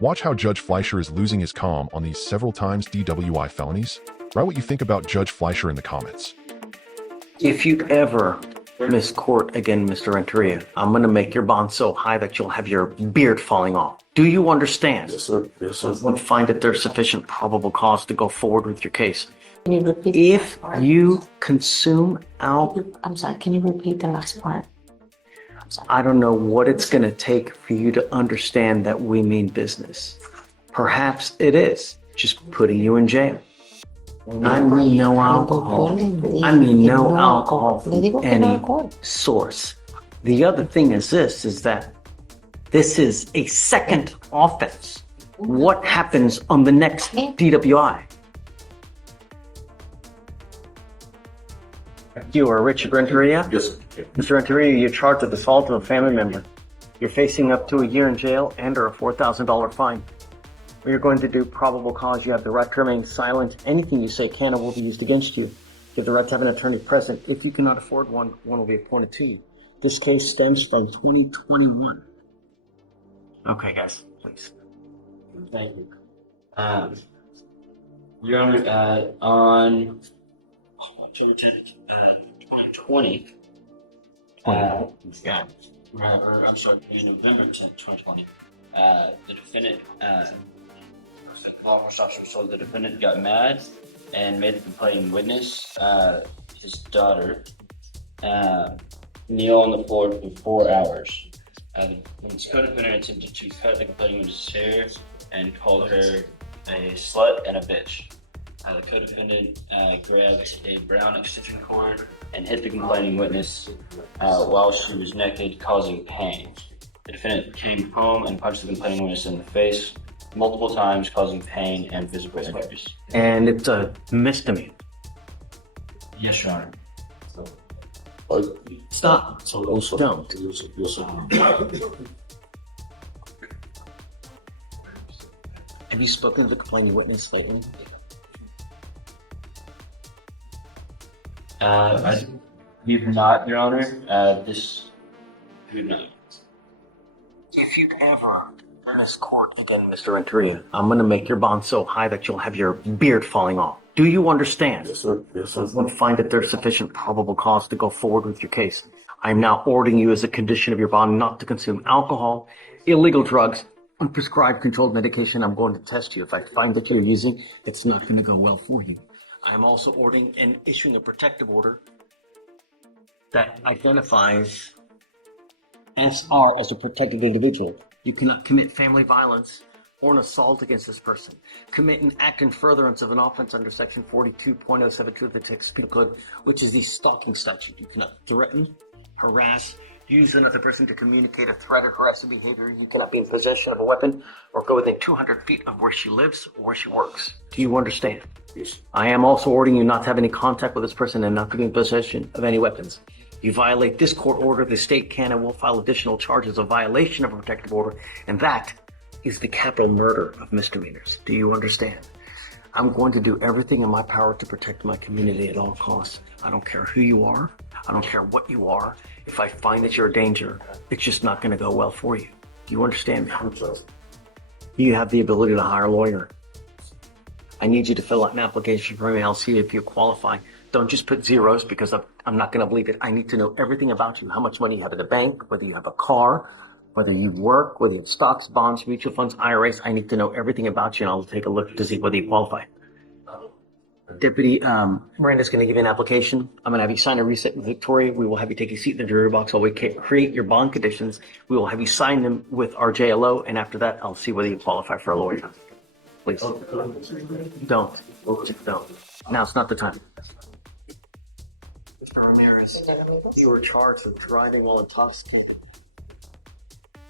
Watch how Judge Fleischer is losing his calm on these several times DWI felonies. Write what you think about Judge Fleischer in the comments. If you ever miss court again, Mr. Renteria, I'm going to make your bond so high that you'll have your beard falling off. Do you understand? Yes, sir. Yes, sir. And find that there's sufficient probable cause to go forward with your case. Can you repeat If you consume alcohol, I'm sorry, can you repeat the last part? I don't know what it's going to take for you to understand that we mean business. Perhaps it is just putting you in jail. I mean no alcohol. I mean no alcohol from any source. The other thing is this, is that this is a second offense. What happens on the next DWI? You are Richard Renteria? Yes, sir. Mr. Renteria, you're charged with assault of a family member. You're facing up to a year in jail and or a $4,000 fine. What you're going to do, probable cause, you have the right to remain silent. Anything you say can or will be used against you. You have the right to have an attorney present. If you cannot afford one, one will be appointed to you. This case stems from 2021. Okay, guys, please. Thank you. Your Honor, on October 10th, 2020, Yeah. or I'm sorry, in November 10th, 2020, the defendant, so the defendant got mad and made the complaining witness, his daughter, kneel on the floor for 4 hours. When his co-defendant attempted to cut the complaining witness's hair and called her a slut and a bitch. The co-defendant grabbed a brown extension cord and hit the complaining witness while she was naked, causing pain. The defendant came home and punched the complaining witness in the face multiple times, causing pain and physical injuries. And it's a misdemeanor. Yes, Your Honor. Stop. So also, Don't. Yes, sir. Have you spoken to the complaining witness lately? We have not, Your Honor. We have not. If you ever miss court again, Mr. Renteria, I'm going to make your bond so high that you'll have your beard falling off. Do you understand? Yes, sir. Yes, sir. When find that there's sufficient probable cause to go forward with your case, I am now ordering you as a condition of your bond not to consume alcohol, illegal drugs, unprescribed controlled medication. I'm going to test you. If I find that you're using, it's not going to go well for you. I am also ordering and issuing a protective order that identifies SR as a protected individual. You cannot commit family violence or an assault against this person. Commit an act in furtherance of an offense under section 42.072 of the Texas Penal Code, which is the stalking statute. You cannot threaten, harass, use another person to communicate a threat or harassing behavior. You cannot be in possession of a weapon or go within 200 feet of where she lives or where she works. Do you understand? Yes. I am also ordering you not to have any contact with this person and not to be in possession of any weapons. You violate this court order, the state can and will file additional charges of violation of a protective order, and that is the capital murder of misdemeanors. Do you understand? I'm going to do everything in my power to protect my community at all costs. I don't care who you are. I don't care what you are. If I find that you're a danger, it's just not going to go well for you. Do you understand me? You have the ability to hire a lawyer. I need you to fill out an application for me. I'll see if you qualify. Don't just put zeros because I'm not going to believe it. I need to know everything about you. How much money you have in the bank, whether you have a car, whether you work, whether you have stocks, bonds, mutual funds, IRAs. I need to know everything about you, and I'll take a look to see whether you qualify. Deputy Miranda's going to give you an application. I'm going to have you sign a receipt with Victoria. We will have you take a seat in the jury box while we create your bond conditions. We will have you sign them with our JLO, and after that, I'll see whether you qualify for a lawyer. Please. Don't. Now's not the time. Mr. Ramirez, you were charged with driving while intoxicated.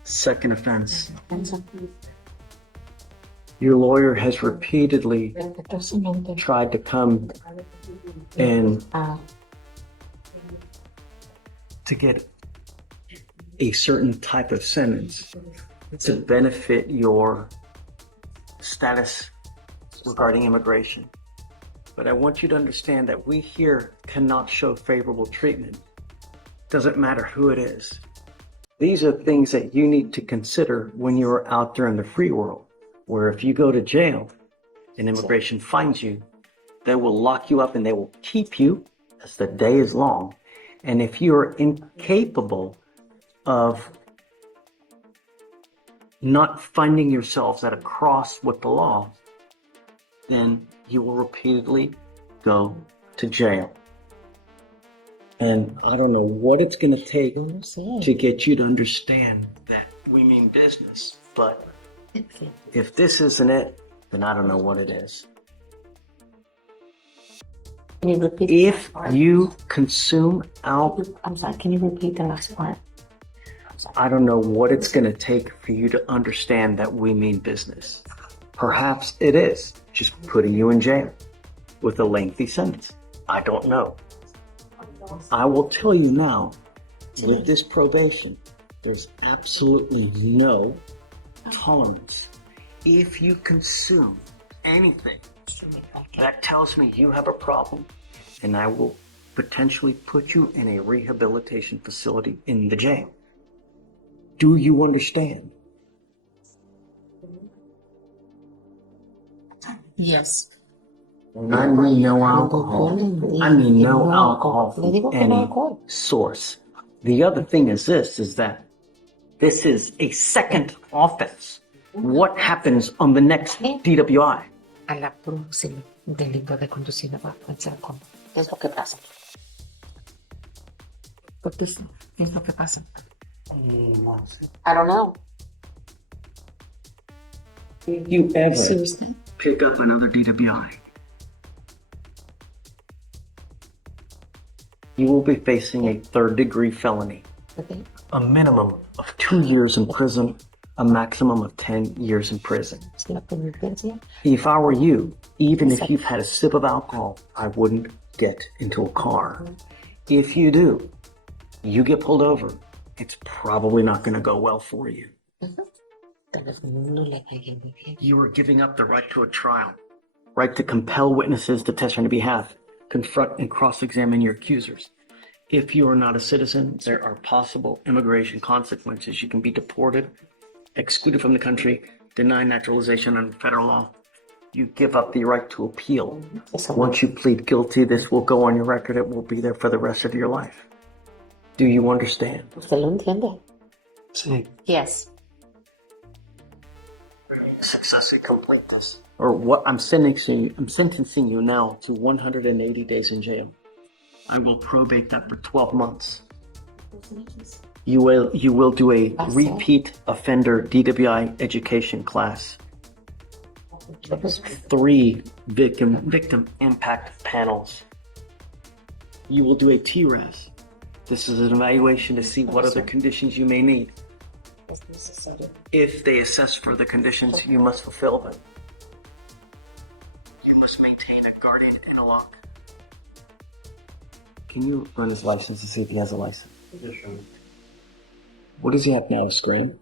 Second offense. Your lawyer has repeatedly tried to come and to get a certain type of sentence to benefit your status regarding immigration. But I want you to understand that we here cannot show favorable treatment. Doesn't matter who it is. These are things that you need to consider when you're out there in the free world. where if you go to jail and immigration finds you, they will lock you up and they will keep you as the day is long. And if you are incapable of not finding yourselves at a cross with the law, then you will repeatedly go to jail. And I don't know what it's going to take to get you to understand that we mean business, but if this isn't it, then I don't know what it is. Can you repeat? If you consume alcohol, I'm sorry, can you repeat the last part? I don't know what it's going to take for you to understand that we mean business. Perhaps it is just putting you in jail with a lengthy sentence. I don't know. I will tell you now, with this probation, there's absolutely no tolerance. If you consume anything that tells me you have a problem, and I will potentially put you in a rehabilitation facility in the jail. Do you understand? Yes. I mean no alcohol. I mean no alcohol from any source. The other thing is this, is that this is a second offense. What happens on the next DWI? A la próxima delito de conducir va a pensar como, ¿qué es lo que pasa? ¿Qué es lo que pasa? I don't know. If you ever Seriously? pick up another DWI, you will be facing a third-degree felony. Okay. A minimum of 2 years in prison, a maximum of 10 years in prison. Es la penitencia. If I were you, even if you've had a sip of alcohol, I wouldn't get into a car. If you do, you get pulled over, it's probably not going to go well for you. Tal vez no le caiga muy bien. You are giving up the right to a trial, right to compel witnesses to testify on your behalf, confront and cross-examine your accusers. If you are not a citizen, there are possible immigration consequences. You can be deported, excluded from the country, denied naturalization under federal law. You give up the right to appeal. Once you plead guilty, this will go on your record. It will be there for the rest of your life. Do you understand? ¿Usted lo entiende? Sí. Yes. Successfully complete this. Or what I'm sentencing you now to 180 days in jail. I will probate that for 12 months. You will do a repeat offender DWI education class. 3 victim impact panels. You will do a TRAS. This is an evaluation to see what other conditions you may need. Es necesario. If they assess further conditions, you must fulfill them. You must maintain a guardian interlock. Can you run his license to see if he has a license? Yeah, sure. What does he have now, a scram?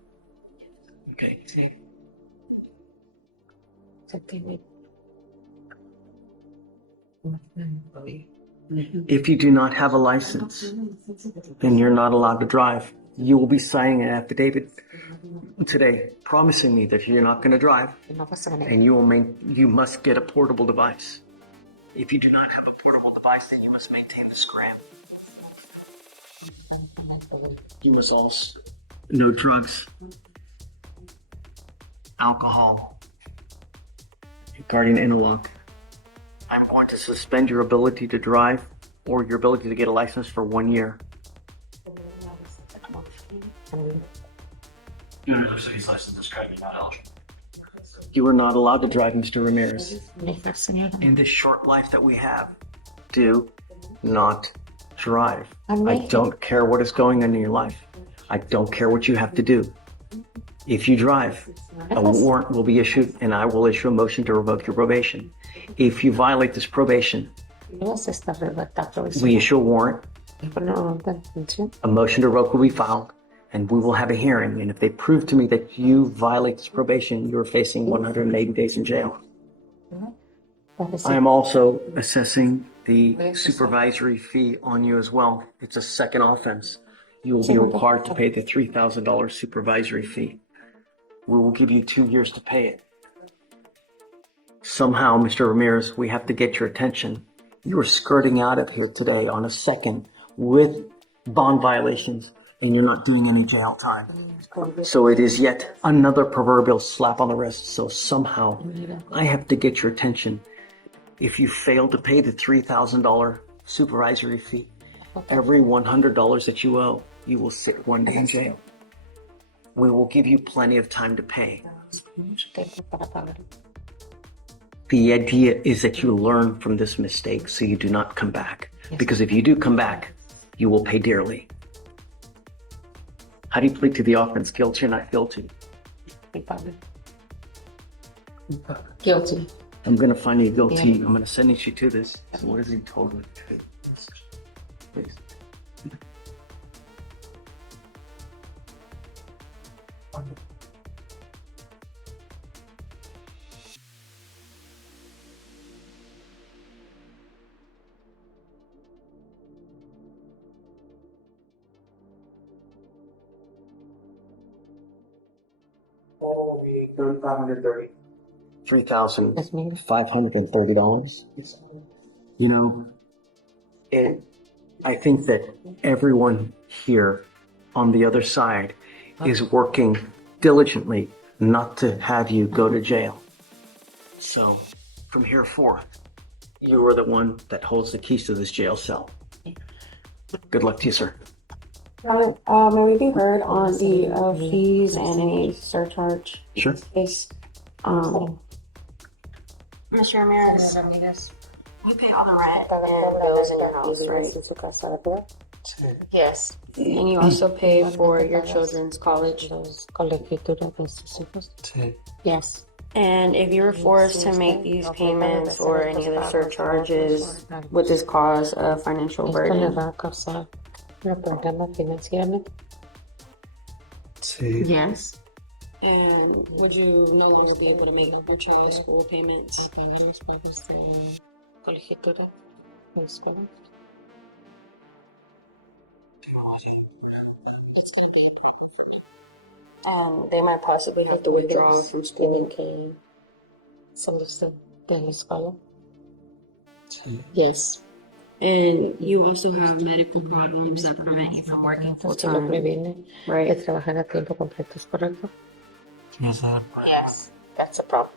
Okay. Se tiene. If you do not have a license, then you're not allowed to drive. You will be signing an affidavit today promising me that you're not going to drive, No pasa nada. and you must get a portable device. If you do not have a portable device, then you must maintain the scram. You must also no drugs, alcohol, guardian interlock. I'm going to suspend your ability to drive or your ability to get a license for 1 year. City's license is currently not eligible. You are not allowed to drive, Mr. Ramirez. Dejar, señora. In this short life that we have, do not drive. I'm I making- don't care what is going on in your life. I don't care what you have to do. If you drive, a warrant will be issued and I will issue a motion to revoke your probation. If you violate this probation, Dios está arrebatado. we issue a warrant, No, atención. a motion to revoke will be filed, and we will have a hearing. And if they prove to me that you violate this probation, you're facing 180 days in jail. I am also assessing the supervisory fee on you as well. It's a second offense. You will be required to pay the $3,000 supervisory fee. We will give you 2 years to pay it. Somehow, Mr. Ramirez, we have to get your attention. You were skirting out of here today on a second with bond violations, and you're not doing any jail time. So it is yet another proverbial slap on the wrist. So somehow, I have to get your attention. If you fail to pay the $3,000 supervisory fee, every $100 that you owe, you will sit 1 day in jail. We will give you plenty of time to pay. The idea is that you learn from this mistake so you do not come back. Because if you do come back, you will pay dearly. How do you plead to the offense? Guilty or not guilty? Guilty. I'm going to find you guilty. I'm going to sentence you to this. So what is he told me? Please. $3,530. You know, I think that everyone here on the other side is working diligently not to have you go to jail. So from here forth, you are the one that holds the keys to this jail cell. Good luck to you, sir. May we be heard on the fees and any surcharge Sure. case? Mr. Ramirez, you pay all the rent and bills in your house, right? Yes. And you also pay for your children's college? Yes. And if you were forced to make these payments or any other surcharges, would this cause a financial burden? Yes. And would you no longer be able to make up your child school payments? And they might possibly have to withdraw from school. Yes. And you also have medical problems that prevent you from working full time. Right. Yes, that's a problem.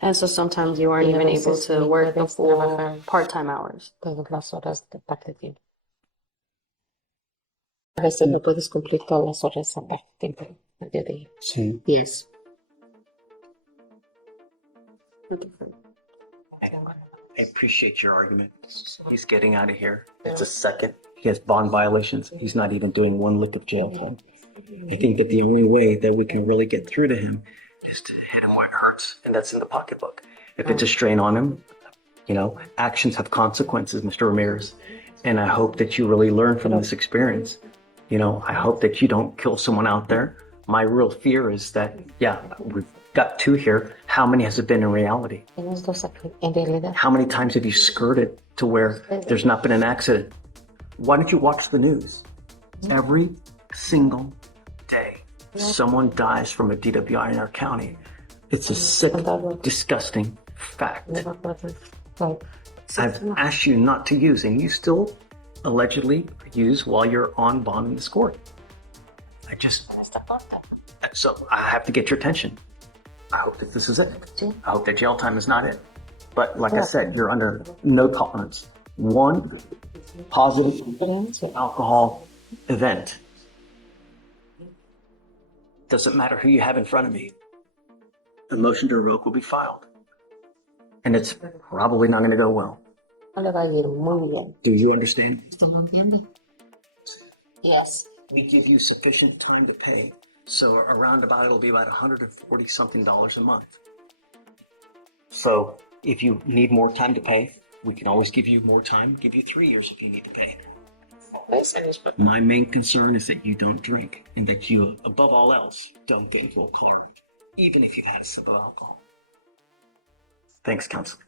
And so sometimes you aren't even able to work the full part-time hours. A veces no puedes cumplir todas las horas a tiempo al día de hoy. Sí. Yes. I appreciate your argument. He's getting out of here. It's a second. He has bond violations. He's not even doing one lick of jail time. I think that the only way that we can really get through to him is to hit him where it hurts, and that's in the pocketbook. If it's a strain on him, you know, actions have consequences, Mr. Ramirez. And I hope that you really learn from this experience. You know, I hope that you don't kill someone out there. My real fear is that, yeah, we've got two here. How many has it been in reality? How many times have you skirted to where there's not been an accident? Why don't you watch the news? Every single day, someone dies from a DWI in our county. It's a sick, disgusting fact. I've asked you not to use, and you still allegedly use while you're on bond in this court. So I have to get your attention. I hope that this is it. I hope that jail time is not it. But like I said, you're under no tolerance. One positive alcohol event. Doesn't matter who you have in front of me. The motion to revoke will be filed. And it's probably not going to go well. Do you understand? Yes. We give you sufficient time to pay. So around about, it'll be about $140 something a month. So if you need more time to pay, we can always give you more time, give you 3 years if you need to pay. My main concern is that you don't drink and that you, above all else, don't get into a clear, even if you've had a sip of alcohol. Thanks, counsel.